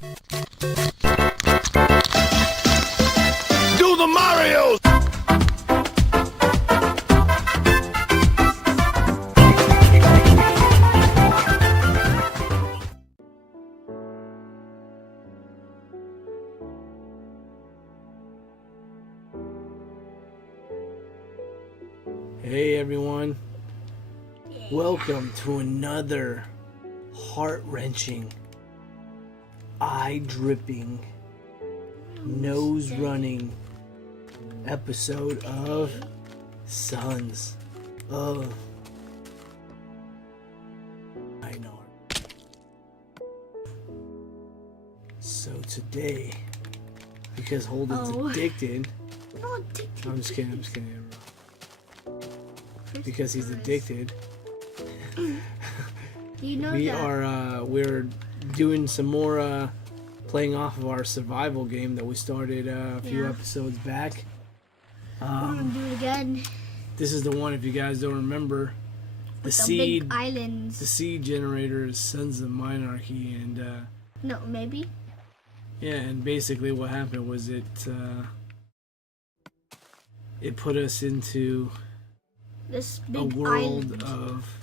Do the Marios! Hey everyone, welcome to another heart-wrenching, eye-dripping, nose-running episode of Sons of Mine-archy. So today, because Holden's addicted, Not addicted. I'm just kidding. Because he's addicted. You know we're doing some more playing off of our survival game that we started a few episodes back. we're gonna do it again. This is the one, if you guys don't remember, the Big islands. the seed generator is Sons of Mine-archy, and No, maybe. yeah, and basically what happened was it put us into This a big world island. of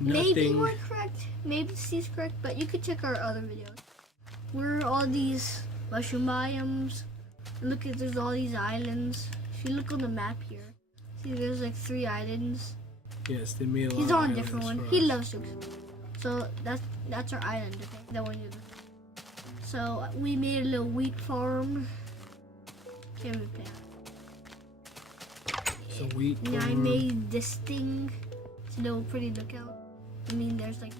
Maybe nothing. we're correct. Maybe Steve's correct, but you could check our other videos. We're all these mushroom biomes. Look at, there's all these islands. If you look on the map here, see there's like 3 islands. Yes, they made a lot He's of on a islands different one. for He us. loves to explore. So that's our island, okay? The one you're looking at. So we made a little wheat farm. Can't really plant. So wheat And I farm. made this thing. It's a little pretty lookout. I mean, there's like...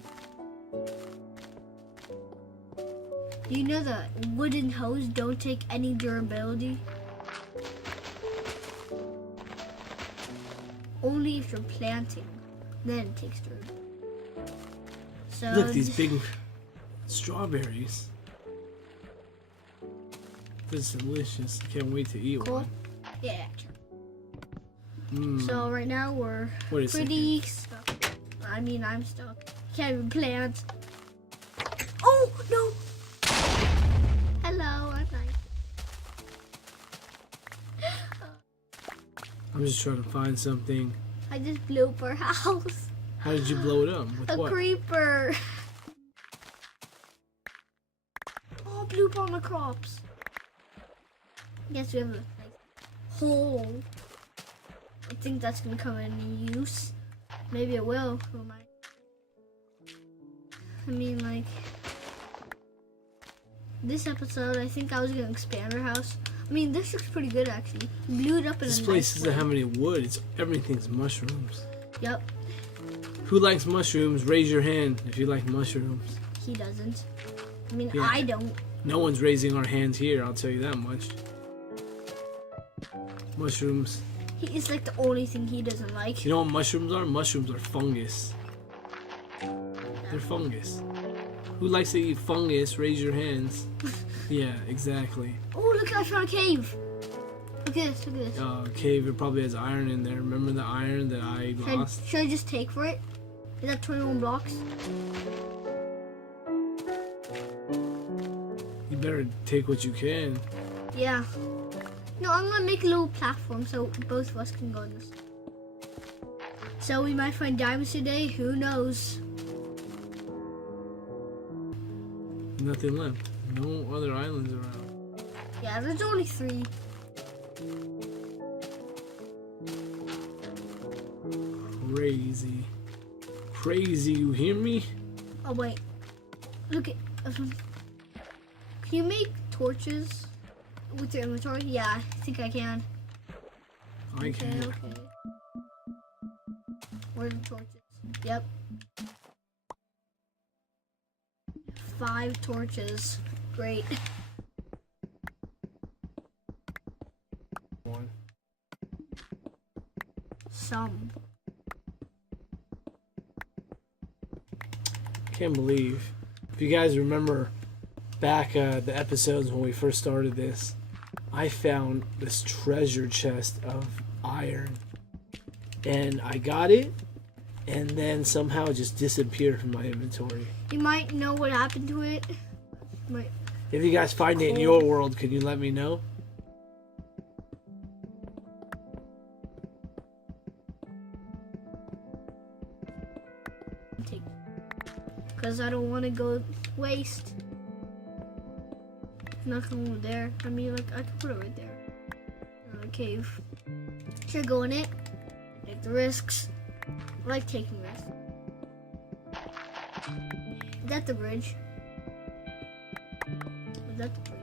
You know the wooden hose don't take any durability? Only if you're planting, then it takes durability. So Look, these big strawberries. This is delicious. I can't wait to eat cool. one. Yeah. Mm. So right now we're Wait a pretty stuck. I mean, I'm stuck. Can't even plant. Oh no! Hello, I'm nice. I'm just trying to find something. I just blew up our house. How did you blow it up? With A what? creeper. Oh, blew up all my crops. Guess we have a nice hole. I think that's gonna come in use. Maybe it will. Who am I? I mean, like, this episode, I think I was gonna expand our house. I mean, this looks pretty good actually. Blew it up in This a place nice doesn't way. have any wood. It's everything's mushrooms. Yep, Who likes mushrooms? Raise your hand if you like mushrooms. he doesn't. I mean, Yeah. I don't. No one's raising our hands here. I'll tell you that much. Mushrooms. It's like the only thing he doesn't like. You know what mushrooms are? Mushrooms are fungus. They're fungus. Who likes to eat fungus? Raise your hands. Yeah, exactly. Oh, look! I found a cave. Look at this. Look at this. Cave, it probably has iron in there. Remember the iron that I lost? Should I just take for it? Is that 21 blocks? You better take what you can. Yeah. No, I'm gonna make a little platform so both of us can go on this. So we might find diamonds today. Who knows? Nothing left. No other islands around. Yeah, there's only 3. Crazy. Crazy, you hear me? Oh wait. Look at. Can you make torches with your inventory? Yeah, I think I can. I can. Okay. Where are the torches? Yep. 5 torches. Great. One. Some. Can't believe. If you guys remember back the episodes when we first started this, I found this treasure chest of iron. And I got it, and then somehow it just disappeared from my inventory. You might know what happened to it. Wait. If you guys find it in your world, can you let me know? Because I don't want to go waste. Not going over there. I mean, like, I could put it right there. Cave. Should I go in it? Take the risks. I like taking risks. Is that the bridge? Is that the bridge?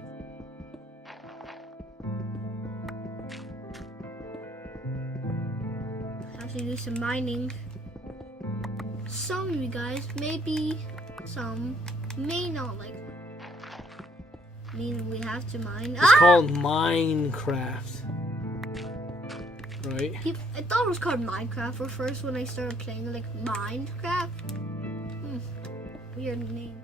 Have to do some mining. Some of you guys, maybe some, may not like it. I mean, we have to mine. It's called Minecraft. Right? I thought it was called Minecraft at first when I started playing, like Minecraft. Weird name.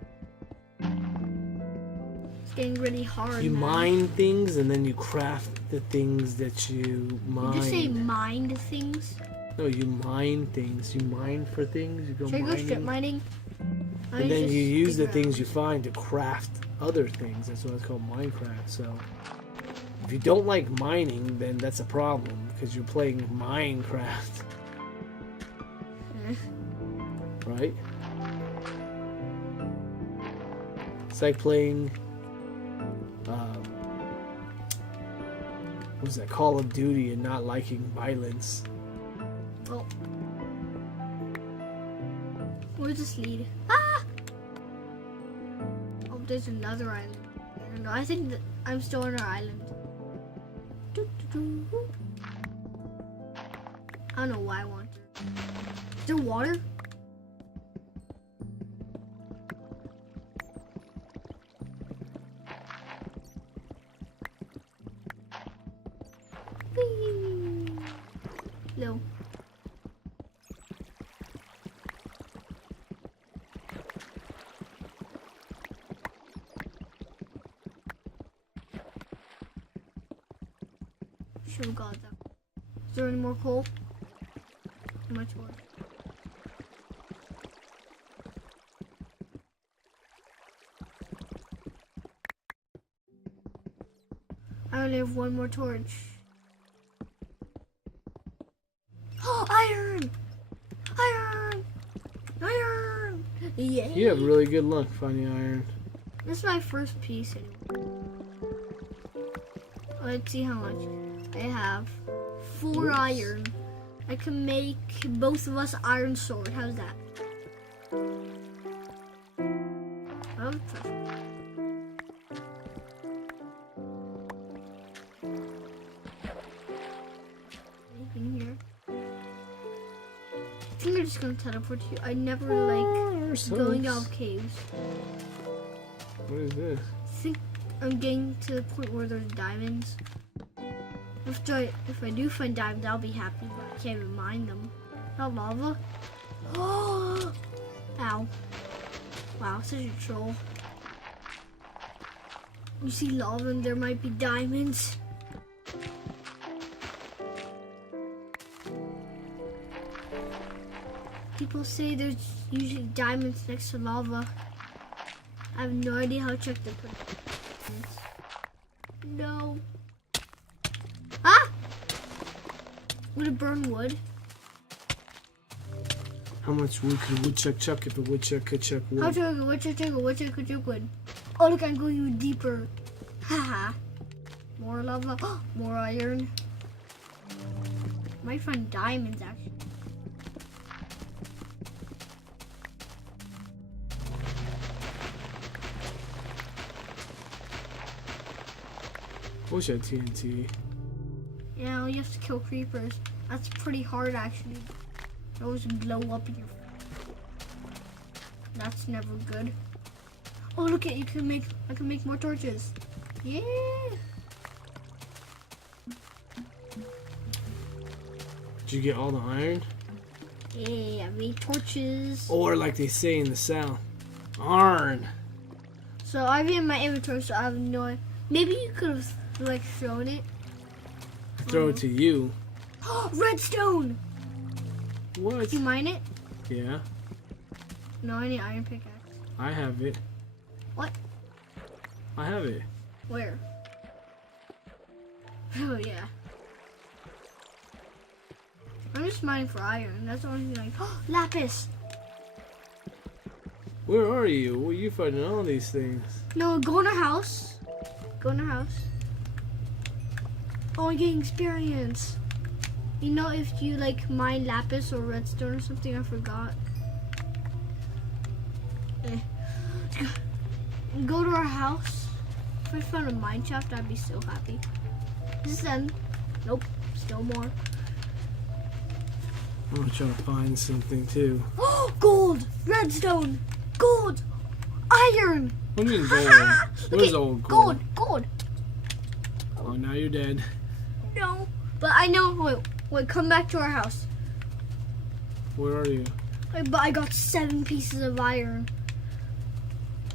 It's getting really hard. You now. mine things and then you craft the things that you mine. Did you say mined things? No, you mine things. You mine for things. You go Should I mining. go strip mining? And then you use the things you find to craft other things. That's why it's called Minecraft. So if you don't like mining, then that's a problem because you're playing Minecraft. Right? It's like playing what was that, Call of Duty, and not liking violence. Oh. Where's this lead? Ah! Oh, there's another island. I don't know. I think that I'm still on our island. I don't know why I want to. Is there water? Whee! No. Should have got that. Is there any more coal? How much more? I only have one more torch. Oh, iron! Iron! Iron! Yay! You have really good luck finding iron. This is my first piece anyway. Let's see how much. I have 4 iron. I can make both of us iron sword. How's that? Anything here? I think I'm just gonna teleport to you. I never like going out of caves. What is this? I think I'm getting to the point where there's diamonds. If I do find diamonds, I'll be happy, but I can't even mine them. Not lava. Oh! Ow. Wow, such a troll. You see lava and there might be diamonds. People say there's usually diamonds next to lava. I have no idea how to check the diamonds. No. Ah! Would it burn wood? How much wood could a woodchuck chuck if a woodchuck could chuck wood? How to a woodchuck chuck a woodchuck could chuck wood? Oh look, I'm going even deeper. Haha. More lava. More iron. Might find diamonds actually. Wish I had TNT. Yeah, you have to kill creepers. That's pretty hard actually. They always blow up in your. That's never good. Oh look at I can make more torches. Yeah. Did you get all the iron? Yeah, I made torches. Or like they say in the South, iron. So I've in my inventory, so I have no idea. Maybe you could have like thrown it. Throw it to you. Redstone! What? Did you mine it? Yeah, No, I need iron pickaxe. I have it. What? I have it. Where? Oh yeah. I'm just mining for iron. That's the only thing lapis! Where are you? Where are you finding all these things? No, go in our house. Go in our house. Oh, I'm getting experience. You know, if you like mine lapis or redstone or something, I forgot. Go to our house. If I found a mine shaft, I'd be so happy. This is end. Nope, still more. I'm gonna try to find something too. Oh, gold! Redstone! Gold! Iron! What do you mean gold? Where's old gold? Gold! Oh, now you're dead. No. But I know, wait, come back to our house. Where are you? Wait, but I got 7 pieces of iron.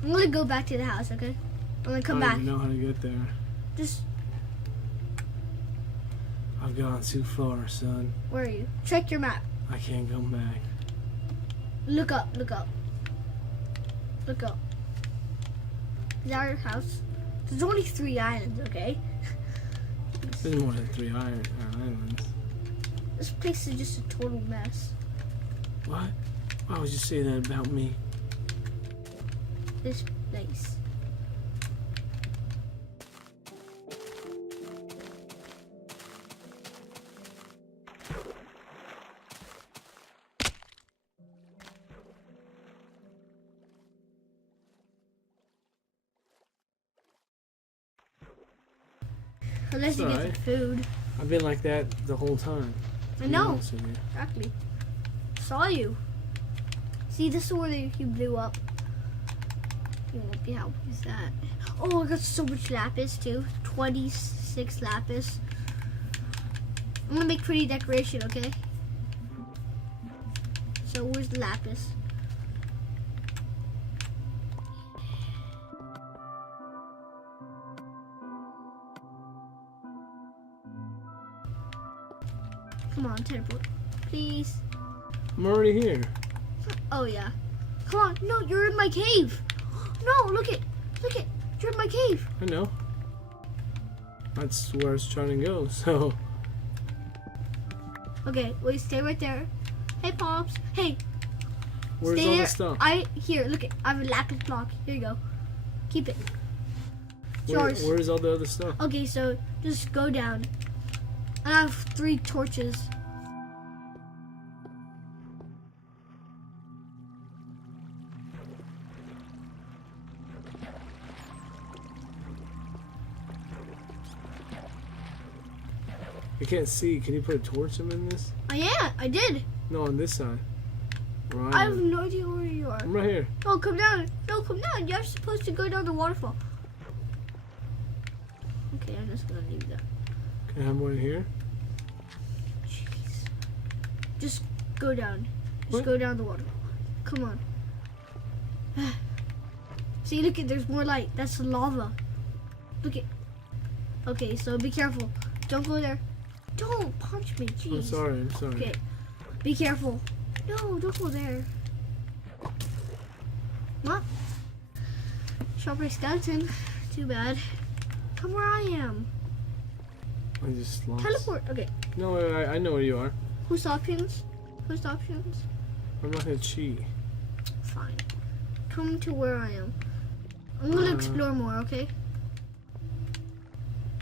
I'm gonna go back to the house, okay? I'm gonna come I back. don't even know how to get there. Just, I've gone too far, son. where are you? Check your map. I can't come back. Look up, look up. Look up. Is that our house? There's only 3 islands, okay? There's more than 3 islands. This place is just a total mess. What? Why would you say that about me? This place. Unless you get alright. some food. I've been like that the whole time. I to be know. honest with you. Exactly. Saw you. See, this is where you blew up. You won't be how is that? Oh, I got so much lapis too. 26 lapis. I'm gonna make pretty decoration, okay? So where's the lapis? Come on, teleport. Please. I'm already here. Oh yeah. Come on. No, you're in my cave. No, look it. Look it. You're in my cave. I know. That's where I was trying to go, so. Okay, wait, stay right there. Hey, Popz. Hey. Where's stay all there. the stuff? Here, look it. I have a lapis block. Here you go. Keep it. It's yours. Where's all the other stuff? Okay, so just go down. I have 3 torches. I can't see. Can you put a torch in this? Yeah, I did. No, on this side. Right. I have no idea where you are. I'm right here. Oh, come down. No, come down. You're supposed to go down the waterfall. Okay, I'm just gonna leave that. Can I have one here? Jeez. Just go down. Just What? go down the waterfall. Come on. See, look at, there's more light. That's lava. Look at. Okay, so be careful. Don't go there. Don't punch me, jeez. I'm sorry. I'm sorry. Okay, be careful. No, don't go there. What? Sharper skeleton. Too bad. Come where I am. I just lost. Teleport. Okay. No, I know where you are. Whose options? Whose options? I'm not gonna cheat. Fine. Come to where I am. I'm gonna explore more, okay?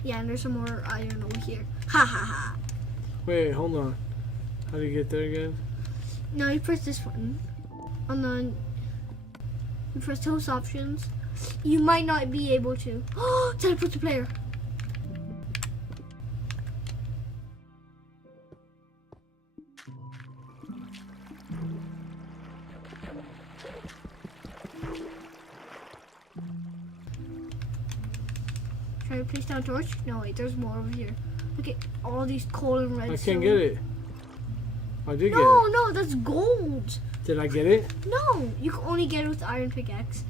Yeah, and there's some more iron over here. Ha ha ha. Wait, hold on. How do you get there again? No, you press this button. And then you press host options. You might not be able to. Oh, teleport to player. Try to place down a torch. No, wait, there's more over here. Look at all these coal and redstone. I can't get it. I did get No, it. no, that's gold. Did I get it? No, you can only get it with iron pickaxe.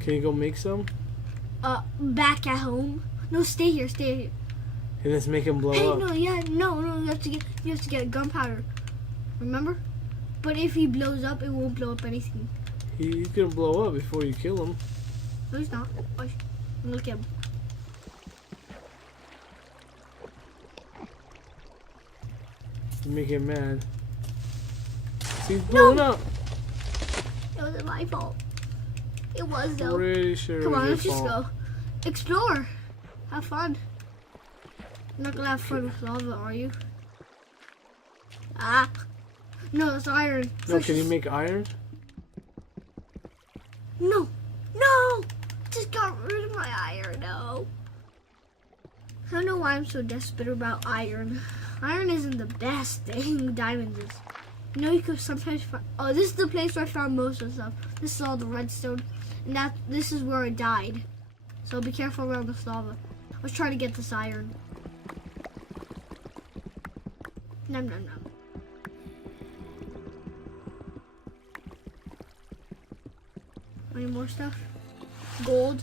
Can you go make some? Back at home. No, stay here, stay here. And let's make them blow Hey, up. no, yeah, no, you have to get gunpowder. Remember? But if he blows up, it won't blow up anything. He's gonna blow up before you kill him. No, he's not. Watch. Look at him. You make him mad. He's blowing up. It wasn't my fault. It was though. Pretty sure. Come it on, was let's your just fault. go. Explore. Have fun. You're not gonna have fun with lava, are you? Ah. No, it's iron. No, can you make iron? No. No! Just got rid of my iron, no. I don't know why I'm so desperate about iron. Iron isn't the best thing diamonds is. You know, you could sometimes find... Oh, this is the place where I found most of the stuff. This is all the redstone. And this is where I died. So be careful around this lava. I was trying to get this iron. Nom nom nom. Any more stuff? Gold.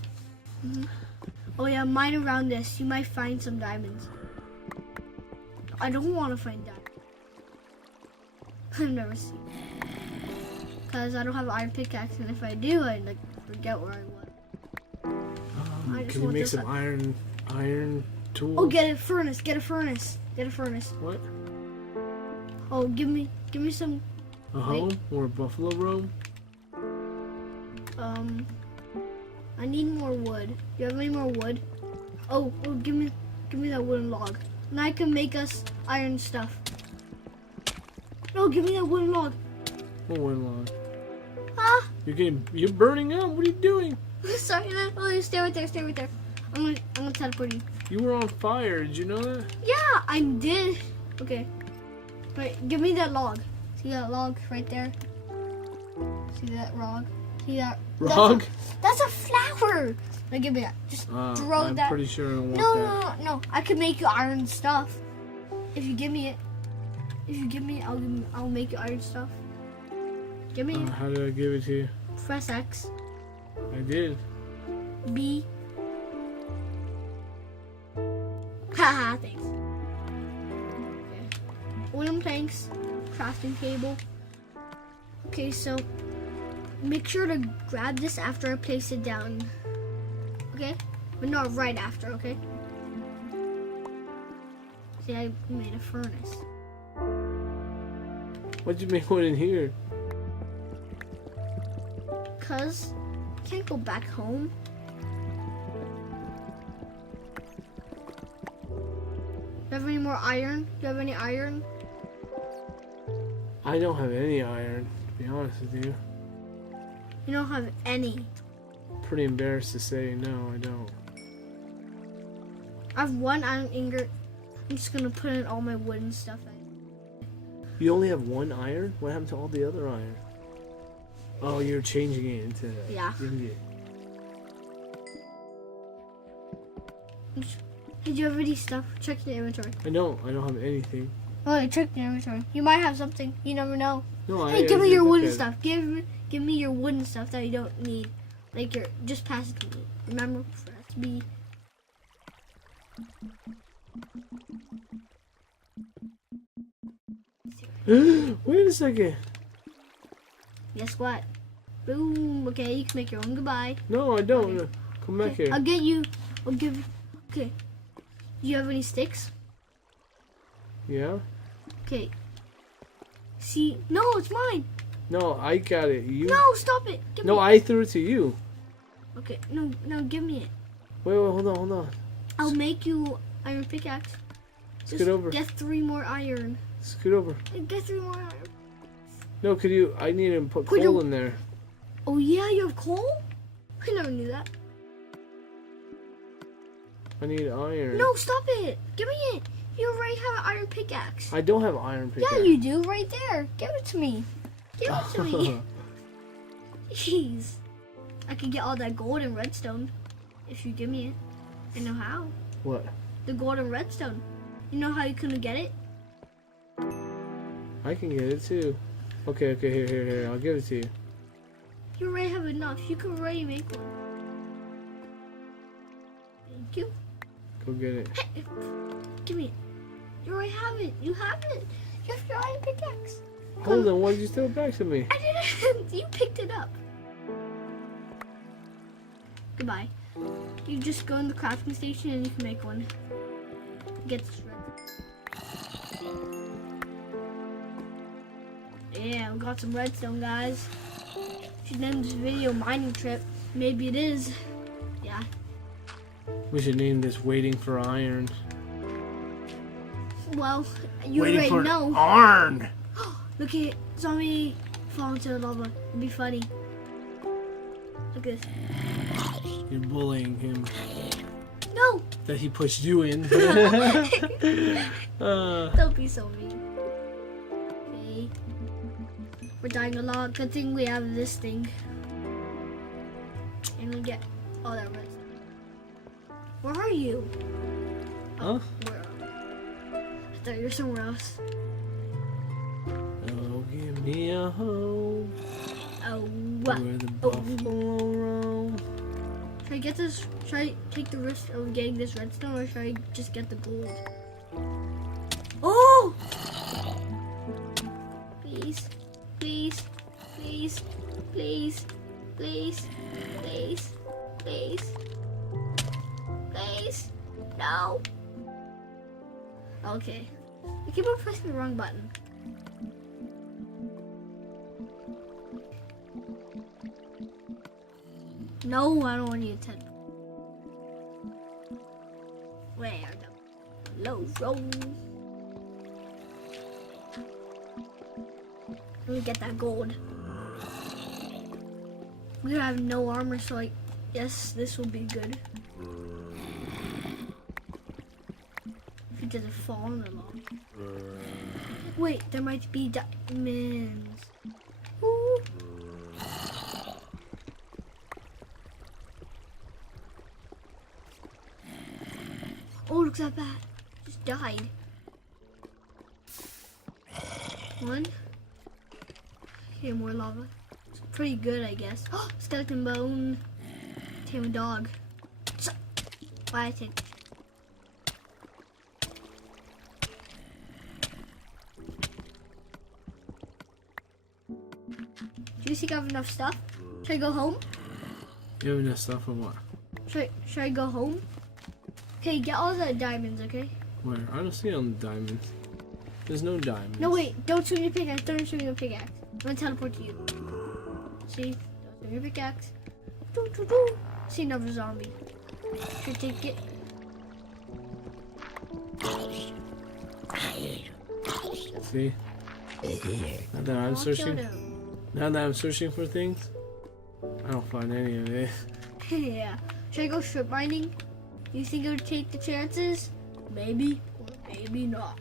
Oh yeah, mine around this. You might find some diamonds. I don't want to find diamonds. I've never seen it. Because I don't have an iron pickaxe, and if I do, I like forget where I was. I just Can you want make this some iron tools? Oh, get a furnace. Get a furnace. Get a furnace. What? Oh, give me some. A home or a buffalo roam? I need more wood. Do you have any more wood? Oh, give me that wooden log. And I can make us iron stuff. No, give me that wooden log. What went along? Ah! You're burning up. What are you doing? Sorry, oh, stay right there, stay right there. I'm gonna teleport you. You were on fire. Did you know that? Yeah, I did. Okay. Wait, give me that log. See that log right there? See that log? See that? Rog? That's a flower. Now give me that. Just throw I'm that. pretty sure I don't want that. No. I can make you iron stuff. If you give me it. If you give me it, I'll make you iron stuff. Give me it. How did I give it to you? Press X. I did. B. Haha, thanks. Okay. Wooden planks. Crafting table. Okay, so make sure to grab this after I place it down. Okay? But not right after, okay? See, I made a furnace. What'd you make one in here? Cause I can't go back home. Do you have any more iron? Do you have any iron? I don't have any iron, to be honest with you. You don't have any. Pretty embarrassed to say, no, I don't. I have one iron ingot. I'm just gonna put in all my wooden stuff. You only have one iron? What happened to all the other iron? Oh, you're changing it into Yeah. ingot. Did you have any stuff? Check your inventory. I don't have anything. Oh, check your inventory. You might have something. You never know. No, Hey, give I me did your look wooden at it. stuff. Give me your wooden stuff that you don't need. Like just pass it to me. Remember, press B. Wait a second. Guess what? Boom. Okay, you can make your own goodbye. No, I don't. Okay. Come back Okay, here. I'll get you. I'll give. Okay. Do you have any sticks? Yeah? Okay. See? No, it's mine. No, I got it. You? No, stop it. Give No, me. I threw it to you. Okay. No, give me it. Wait, hold on. I'll make you iron pickaxe. Scoot over. Get 3 more iron. Scoot over. Get 3 more iron. No, could you? I need to put Could coal you- in there. Oh yeah, you have coal? I never knew that. I need iron. No, stop it. Give me it. You already have an iron pickaxe. I don't have iron pickaxe. Yeah, you do right there. Give it to me. Give it to me. Jeez. I could get all that gold and redstone if you give me it. I know how. What? The gold and redstone. You know how you couldn't get it? I can get it too. Okay, here. I'll give it to you. You already have enough. You can already make one. Thank you. Go get it. Hey, give me it. You already have it. You have it. You have your iron pickaxe. Hold on, why'd you throw it back to me? I didn't. You picked it up. Goodbye. You just go in the crafting station and you can make one. Get this red. Yeah, we got some redstone, guys. Should name this video mining trip. Maybe it is. Yeah. We should name this Waiting for Iron. Well, you Waiting already for know. Iron! Look at zombie fall into the lava. It'd be funny. Look at this. You're bullying him. No! That he pushed you in. Don't be so mean. Okay. We're dying a lot. Good thing we have this thing. And we get all that red stuff. Where are you? Huh? Where are you? I thought you were somewhere else. Oh, give me a home. Oh, what? Where the buffalo roam. Should I get this? Should I take the risk of getting this redstone, or should I just get the gold? Oh! Please, please, please, please, please, please, please, please. No. Okay. I keep on pressing the wrong button. No, I don't want you to. Where the low roll? Let me get that gold. We have no armor, so I guess this will be good. If it doesn't fall in the lava. Wait, there might be diamonds. Ooh. Oh, look at that. Just died. One. Okay, more lava. It's pretty good, I guess. Oh, skeleton bone. Tame a dog. Why I think. Do you think I have enough stuff? Should I go home? You have enough stuff for what? Should I go home? Okay, get all the diamonds, okay? Where? I don't see on the diamonds. There's no diamonds. No, wait. Don't swing your pickaxe. Don't swing your pickaxe. I'm gonna teleport to you. See? Don't swing your pickaxe. Doo, doo, doo. See another zombie. Should take it. See? Now that I'm searching. Now that I'm searching for things, I don't find any of it. Yeah. Should I go strip mining? You think it would take the chances? Maybe or maybe not.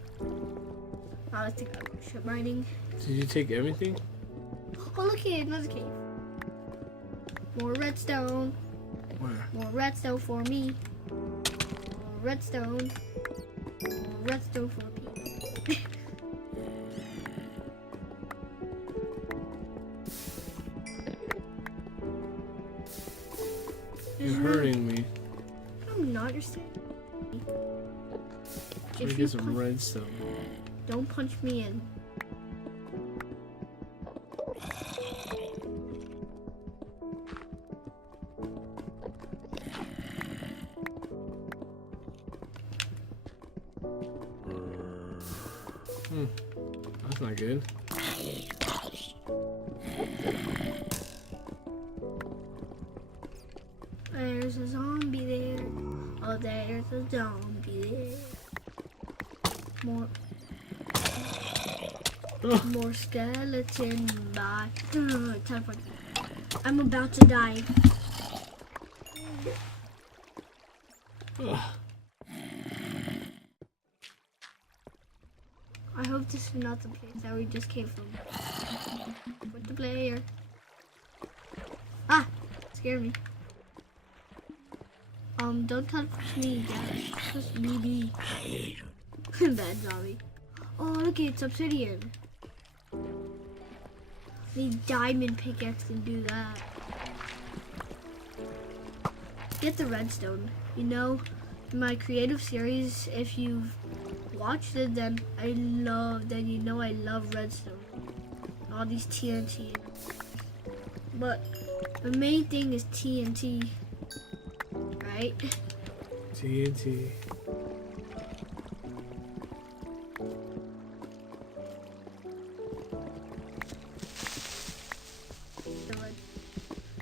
I think I'll go strip mining. Did you take everything? Oh, look here, another cave. More redstone. Where? More redstone for me. More redstone. More redstone for people. You're hurting me. I'm not understanding. Try to get some redstone. Don't punch me in. That's not good. There's a zombie there. Oh, there's a zombie there. More skeleton body. Teleport. I'm about to die. Ugh. I hope this is not the place that we just came from. With the player. Ah! Scared me. Don't touch me, guys. Just BB. Bad zombie. Oh, look, it's obsidian. Need diamond pickaxe to do that. Get the redstone. You know, in my creative series, if you've watched it, then you know I love redstone. All these TNT. But the main thing is TNT. right? TNT.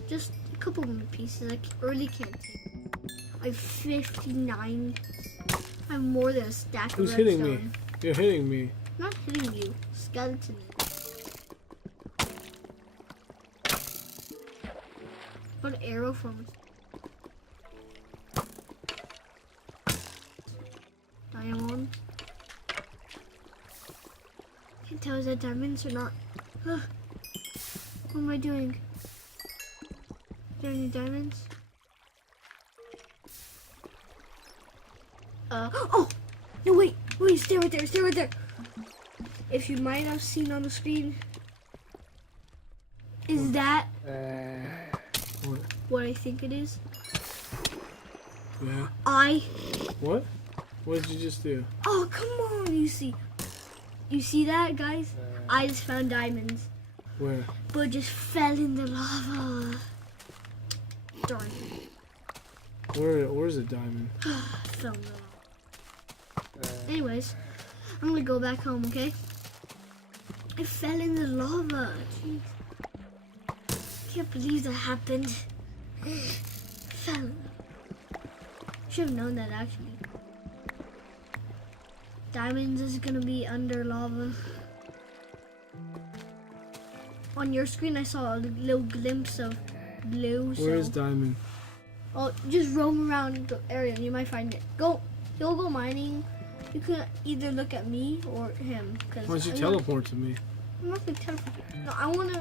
Just a couple more pieces. I really can't take. I have 59. I have more than a stack of Who's redstone. hitting me? You're hitting me. I'm not hitting you. Skeleton. Put an arrow from diamond. Can't tell is that diamonds or not. What am I doing? Are there any diamonds? Oh! No, wait, stay right there, stay right there. If you might have seen on the screen, is that what I think it is? Yeah. What? What did you just do? Oh, come on, you see that, guys? I just found diamonds, Where? but just fell in the lava. Darn it. Where's the diamond? Fell in the lava. Anyways, I'm gonna go back home, okay? I fell in the lava. Jeez. Can't believe that happened. Fell. Should have known that actually. Diamonds is gonna be under lava. On your screen, I saw a little glimpse of blue. Where's diamond? Oh, just roam around the area and you might find it. You'll go mining. You can either look at me or him. Why don't you teleport to me? I'm not gonna teleport. No, I wanna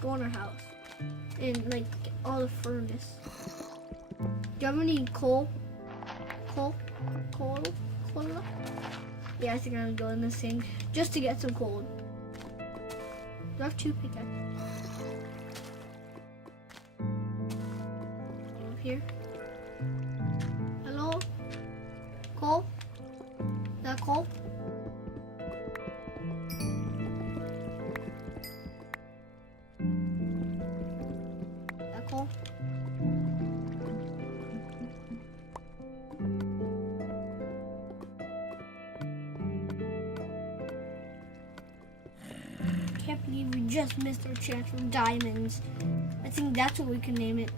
go in our house and like get all the furnace. Do you have any coal? Coal? Yeah, I think I'm gonna go in this thing just to get some coal. Do I have 2 pickaxes? Here. Hello? Coal? Is that coal? That coal? Can't believe we just missed our chance for diamonds. I think that's what we can name it.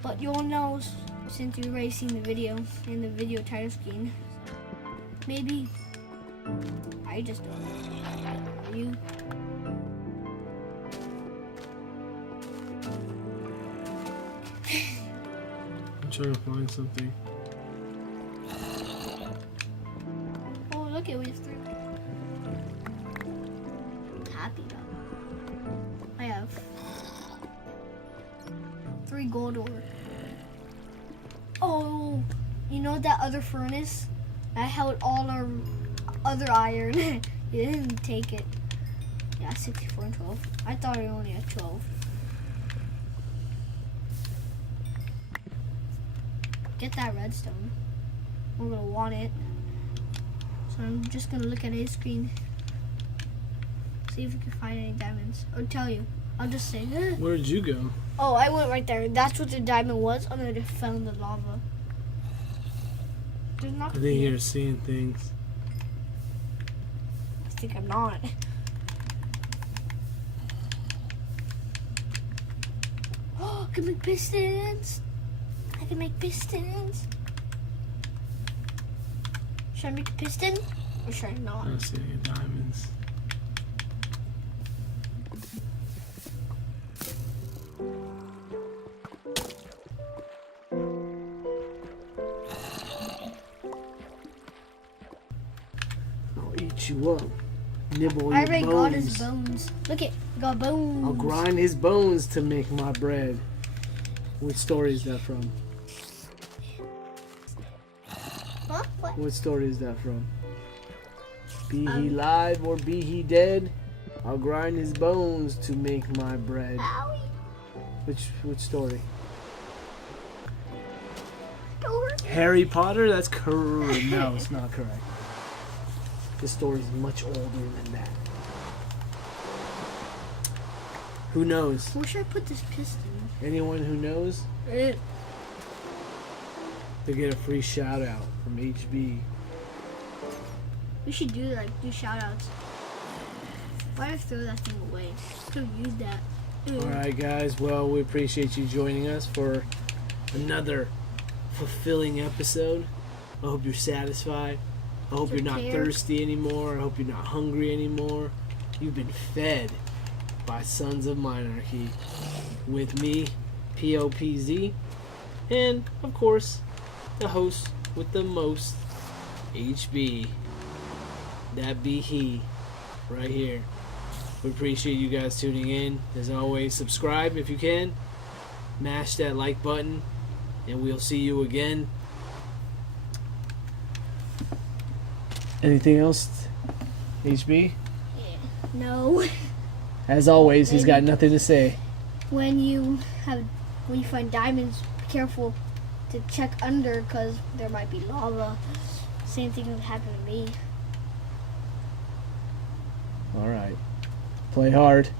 But you'll know since you've already seen the video in the video title screen. Maybe I just don't know. Are you? I'm trying to find something. Oh, look at we have 3. I'm happy though. I have 3 gold ore. Oh, you know that other furnace? I held all our other iron. You didn't take it. Yeah, 64 and 12. I thought we only had 12. Get that redstone. We're gonna want it. So I'm just gonna look at his screen. See if we can find any diamonds. Or tell you. I'll just say, Where did you go? oh, I went right there. That's what the diamond was. And then it fell in the lava. There's not I think you're seeing things. I think I'm not. Oh, I can make pistons. I can make pistons. Should I make a piston? Or should I I not? don't see any diamonds. I'll eat you up. Nibble I your already bones. got his bones. Look it, I got bones. I'll grind his bones to make my bread. What story is that from? Huh? What? What story is that from? Be he live or be he dead, I'll grind his bones to make my bread. Owie. Which story? Don't hurt me. Harry Potter? That's correct. No, it's not correct. This story is much older than that. Who knows? Where should I put this piston? Anyone who knows, Eh. they get a free shout out from HB. We should do shout outs. Why did I throw that thing away? Could have used that. Ew. Alright guys, well, we appreciate you joining us for another fulfilling episode. I hope you're satisfied. I hope you're not thirsty anymore. I hope you're not hungry anymore. You've been fed by Sons of Mine-archy with me, Popz, and of course, the host with the most, HB. That be he, right here. We appreciate you guys tuning in. As always, subscribe if you can. Mash that like button, and we'll see you again. Anything else, HB? No. As always, he's got nothing to say. When you find diamonds, be careful to check under because there might be lava. Same thing would happen to me. Alright. Play hard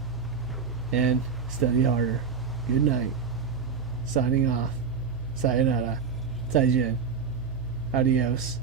and study harder. Good night. Signing off. Sayonara. 再见. Adios.